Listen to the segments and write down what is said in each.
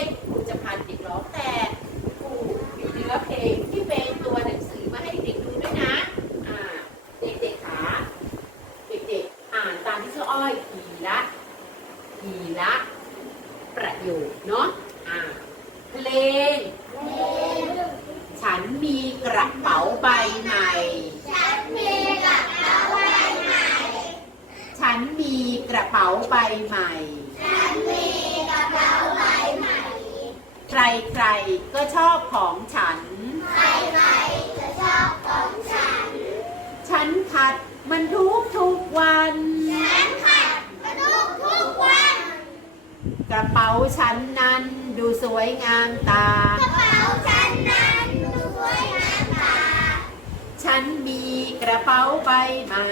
งครูจะพาเด็กร้องแต่ครูมีเนื้อเพลงที่เป็นตัวหนังสือมาให้เด็กดูด้วยนะอ่าเด็กๆขาเด็กๆอ่านตามที่เชออ้อยทีละทีละประโยชน์เนาะอ่าเพลง ฉันมีกระเป๋าใบใหม่ ฉันมีกระเป๋าใบใหม่ ฉันมีกระเป๋าใบใหม่ ฉันมีกระเป๋า ใครใครๆก็ชอบของฉัน ใครๆจะชอบของฉัน ฉันขัดมันทุกทุกๆวัน ฉันขัดกระดูกทุกวัน กระเป๋าฉันนั้นดูสวยงามตา กระเป๋าฉันนั้นดูสวยงามตา ฉันมีกระเป๋าใบใหม่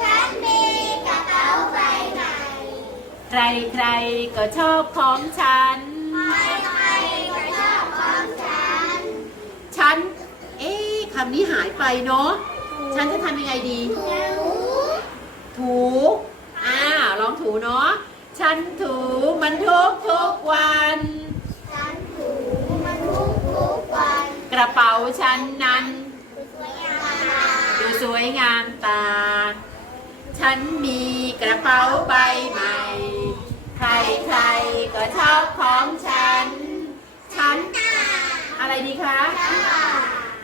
ฉันมีกระเป๋าใบใหม่ ใครใครๆก็ชอบของฉัน ใครๆจะชอบของฉัน ฉัน เอ๊ะ คำนี้หายไปเนาะ ฉันจะทำยังไงดี ถูถูอ่า ลองถูเนาะ ฉันถูมันทุกทุกๆวัน ฉันถูมันทุกทุกๆวัน กระเป๋าฉันนั้นสวยงามตาดูสวยงามตา ฉันมีกระเป๋าใบใหม่ ใครใครๆก็ชอบของฉัน ฉันอะไรดีคะ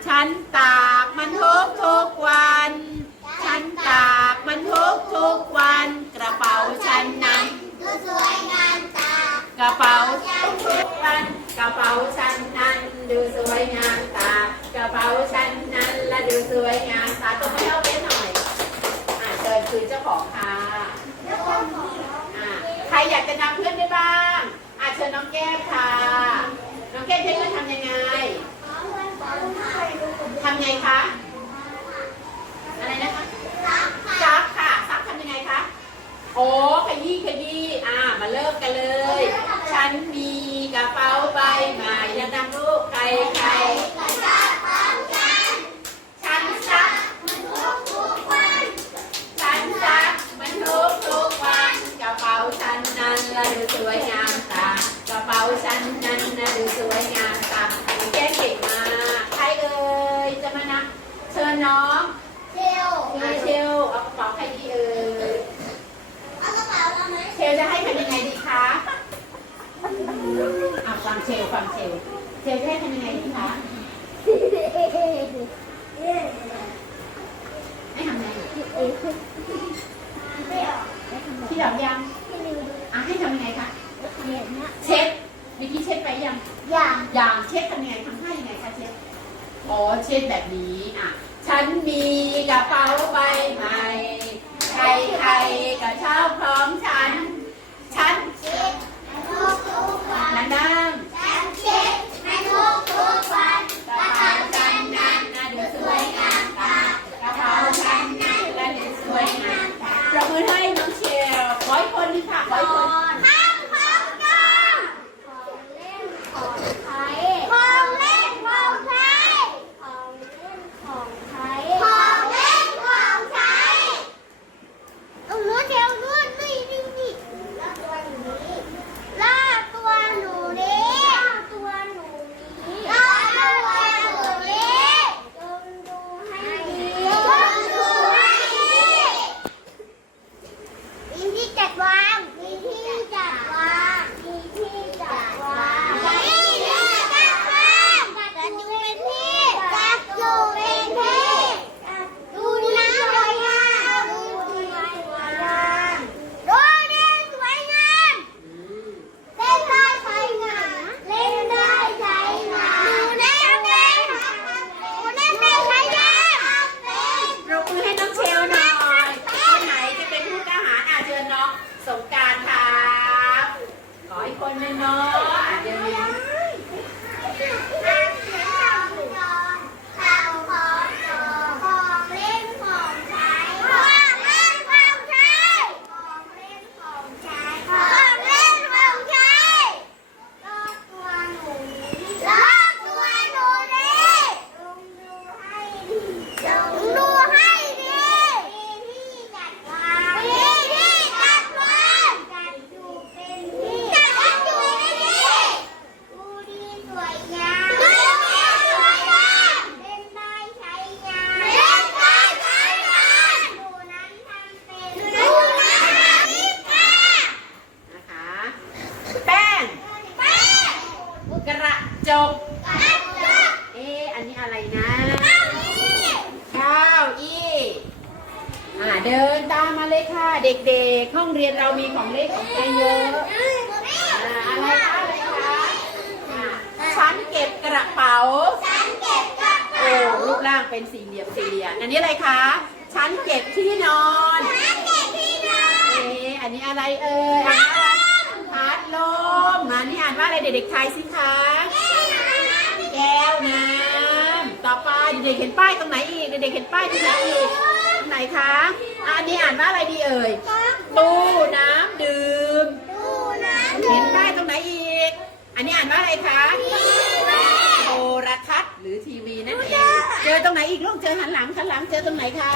ฉันตากมันทุกทุกๆวัน ฉันตากมันทุกทุกๆวัน กระเป๋าฉันนั้น ดูสวยงามตากระเป๋าฉันทุกวันกระเป๋าฉันนั้นดูสวยงามตากระเป๋าฉันนั้นและดูสวยงามตาตัวไม่เอาเล่นหน่อยอ่าเชิญคืนเจ้าของค่ะอ่าใครอยากจะนำเพื่อนได้บ้างอ่าเชิญน้องแก้มค่ะ น้องแก้มเพื่อนทำยังไง ทำไงคะ อะไรนะคะซักค่ะซักทำยังไงคะ โอ้ขยี้ขยี้อ่า มาเริ่มกันเลย ฉันมีกระเป๋าใบใหม่ยังนำลูกใครใคร ฉันซัก ฉันซัก มันทุกทุกวัน กระเป๋าฉันนั้นละดูสวยงามตากระเป๋าฉันนั้นนะดูสวยงามตาแก้เก่งมากใครเอ่ยจะมานะเชิญน้องอาเชลเอากระเป๋าใครดีเอ่ย เชลจะให้ทำยังไงดีคะอะฟังเช ลฟังเชลเชลจะให้ทำยังไงดีคะให้ทำไงที่ดับยังอะให้ทำยังไงคะเช็ดเมื่อกี้เช็ดไปยังอย่างเช็ดทำยังไงทำท่ายังไงคะเช็ดอ๋อเช็ดแบบนี้อะฉันมีกระเป๋าใบใหม่ใครใครๆก็ชอบของฉัน เดินตามมาเลยค่ะ เด็กๆ ห้องเรียนเรามีของเล่นของใช้เยอะอ่าอะไรคะอะไรคะอ่าฉันเก็บกระเป๋าโอ้รูปร่างเป็นสี่เหลี่ยมสี่เหลี่ยมอันนี้อะไรคะฉันเก็บที่นอนเอ๊ะอันนี้อะไรเอ่ยอ่านว่าอะไรพัดลมมานี่อ่านว่าอะไรเด็กๆทายสิคะ แก้วน้ำต่อไปเด็กๆเห็นป้ายตรงไหนอีกเด็กๆเห็นป้ายตรงไหนอีกตรงไหนคะอะ อันนี้อ่านว่าอะไรดีเอ่ย ตู้น้ำดื่ม เห็นป้ายตรงไหนอีก อันนี้อ่านว่าอะไรคะโทรทัศน์หรือทีวีนั่นเอง เจอตรงไหนอีกลูกเจอหันหลังหันหลังเจอตรงไหนคะ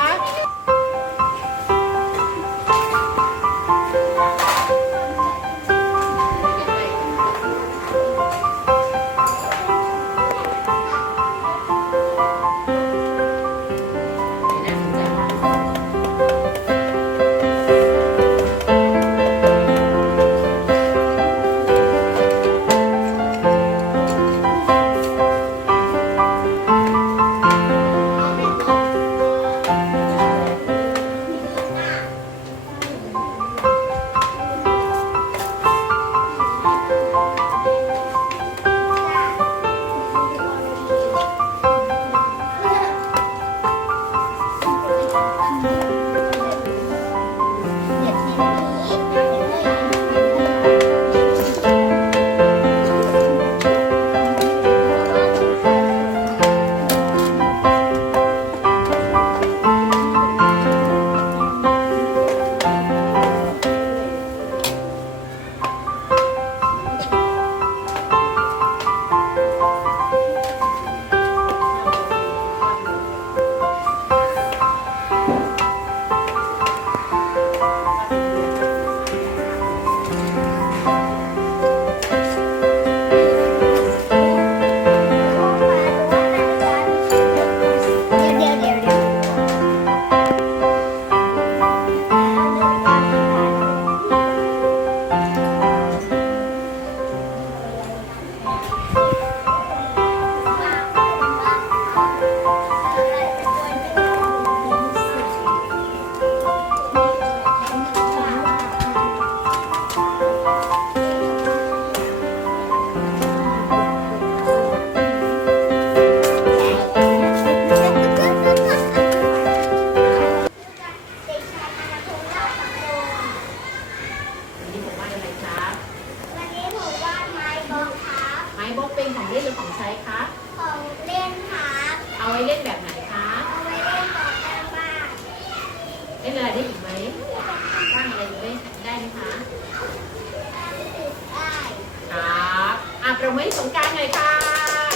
อะประมือสงการหน่อยค่ะ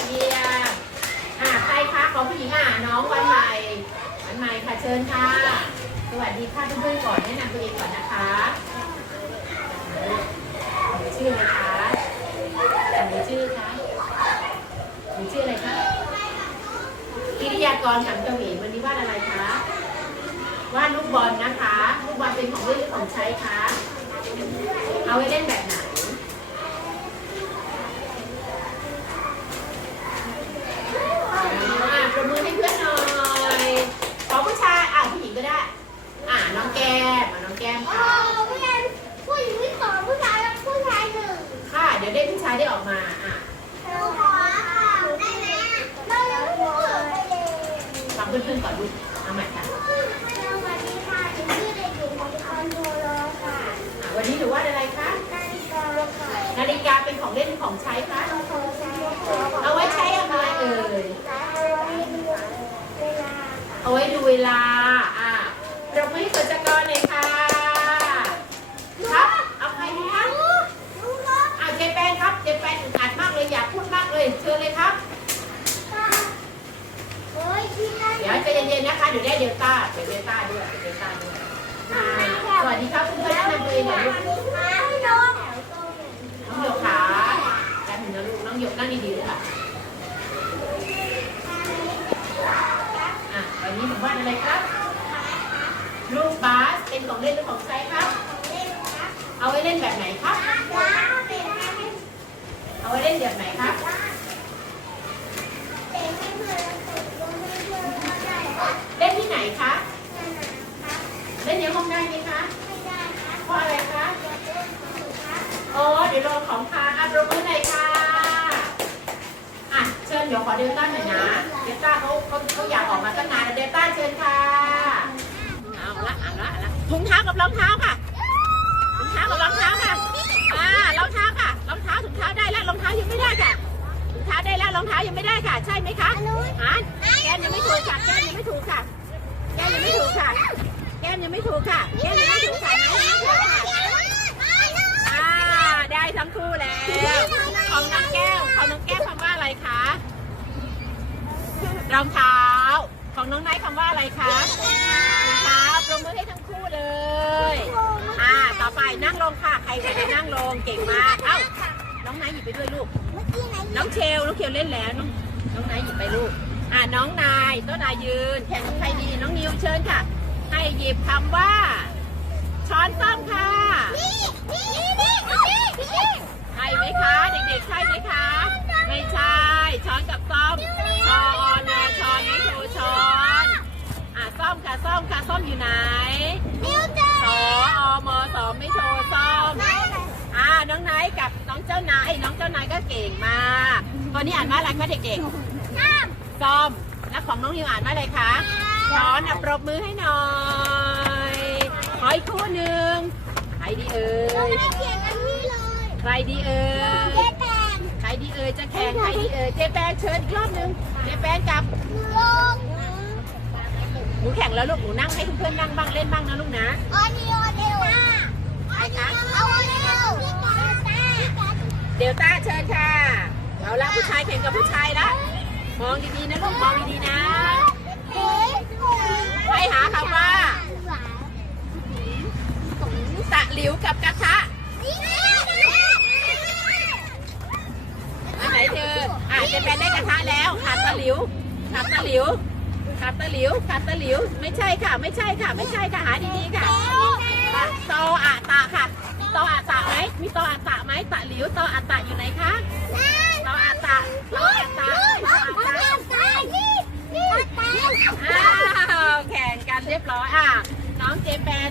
เยียมอะใครคะของผู้หญิงอะน้องวันใหม่วันใหม่ค่ะเชิญค่ะ สวัสดีค่ะเพื่อนๆก่อนแนะนำตัวเองก่อนนะคะชื่ออะไรคะหนูชื่อคะหนูชื่ออะไรคะกิริยากรขันกวีวันนี้วาดอะไรคะวาดลูกบอลนะคะลูกบอลเป็นของเล่นของใช้คะเอาไว้เล่นแบบไหน อะประมือให้เพื่อนหน่อยขอผู้ชายอะผู้หญิงก็ได้ อะน้องแก้มอะน้องแก้ม โอ้ ค่ะ ผู้ชายผู้หญิงที่สองผู้ชายแล้วผู้ชายหนึ่ง ค่ะ เดี๋ยวได้ผู้ชายได้ออกมาอะหนูขอค่ะได้ไหมเรายังไม่พูดเลยฟังเพื่อนๆก่อนลูกเอาใหม่ค่ะสวัสดีค่ะหนูชื่อเด็กหญิงมงคลโทโลค่ะอะ วันนี้หนูวาดอะไรคะนาฬิกาค่ะนาฬิกาเป็นของเล่นของใช้คะเราขอใช้เอาไว้ใช้อะไรเอ่ย เอาไว้ดูเวลา เลยเชิญเลยครับโอ้ยที่นั่นเดี๋ยวใจเย็นๆนะคะเดี๋ยวได้เดลต้าเดี๋ยวเดลต้าด้วยเดลต้าด้วยอ่าสวัสดีครับเพื่อนๆแนะนำตัวเองหน่อยลูกไม่น้องน้องหยกขาแป๊บนึงนะลูกน้องหยกนั่งดีๆเลยค่ะอะวันนี้ผมวาดอะไรครับลูกบาสเป็นของเล่นหรือของใช้ครับ เอาไว้เล่นแบบไหนครับ เอาไว้เล่นแบบไหนครับ เล่นที่ไหนคะ โลของค่ะอะปรบมือหน่อยค่ะอะเชิญเดี๋ยวขอเดลต้าหน่อยนะเดลต้าเขาเขาเขาอยากออกมาตั้งนานแล้วเดลต้าเชิญค่ะเอาละเอาละเอาละถุงเท้ากับรองเท้าค่ะถุงเท้ากับรองเท้าค่ะอ่ารองเท้าค่ะรองเท้าถุงเท้าได้แล้วรองเท้ายังไม่ได้ค่ะถุงเท้าได้แล้วรองเท้ายังไม่ได้ค่ะ ใช่ไหมคะอ่านแก้มยังไม่ถูกค่ะแก้มยังไม่ถูกค่ะแก้มยังไม่ถูกค่ะแก้มยังไม่ถูกค่ะแก้มยังไม่ถูกค่ะนะยังไม่ถูกค่ะอ่า ได้ทั้งคู่แล้วของน้องแก้วของน้องแก้วคำว่าอะไรคะรองเท้า ของน้องไนท์คำว่าอะไรคะรองเท้าปรบมือให้ทั้งคู่เลยอ่าต่อไปนั่งลงค่ะใครจะได้นั่งลงเก่งมากเอ้าน้องไนท์หยิบไปด้วยลูกน้องเชลน้องเชลเล่นแล้วน้องน้องนายหยิบไปลูกอ่าน้องนายต้นนายยืนแข่งกับใครดีน้องนิวเชิญค่ะ ให้หยิบคำว่า ช้อนส้อมค่ะ ใช่ไหมคะ เด็กๆ ใช่ไหมคะ ไม่ใช่ ช้อนกับส้อมชออนอช้อนไม่โชว์ช้อนอะส้อมค่ะส้อมค่ะส้อมอยู่ไหนสออมสอมไม่โชว์ส้มอ่าน้องไนท์กับน้องเจ้านายน้องเจ้านายก็เก่งมากตัวนี้อ่านว่าอะไรคะเด็กๆส้มแล้วของน้องนิวอ่านว่าอะไรคะช้อนอะปรบมือให้หน่อย ขออีกคู่หนึ่งใครดีเอ่ยใครดีเอ่ยใครดีเอ่ยจะแข่งใครดีเอ่ยเจแปนเชิญอีกรอบหนึ่งเจแปนกับหนูแข่งแล้วลูกหนูนั่งให้เพื่อนๆนั่งบ้างเล่นบ้างนะลูกนะเดลต้าเชิญค่ะ เอาละผู้ชายแข่งกับผู้ชายละมองดีๆนะลูกมองดีๆนะให้หาคำว่า ตะหลิวกับกระทะอันไหนเธออะเจแปนได้กระทะแล้วขาดตะหลิวขาดตะหลิวขาดตะหลิวขาดตะหลิว ไม่ใช่ค่ะ ไม่ใช่ค่ะ ไม่ใช่ค่ะหาดีๆค่ะโตอะตะค่ะโตอะตะไหมมีโตอะตะไหมตะหลิวโตอะตะอยู่ไหนคะโตอะตะโตอะตะตอะตะอ้าแข่งกันเรียบร้อยอะน้องเจแปน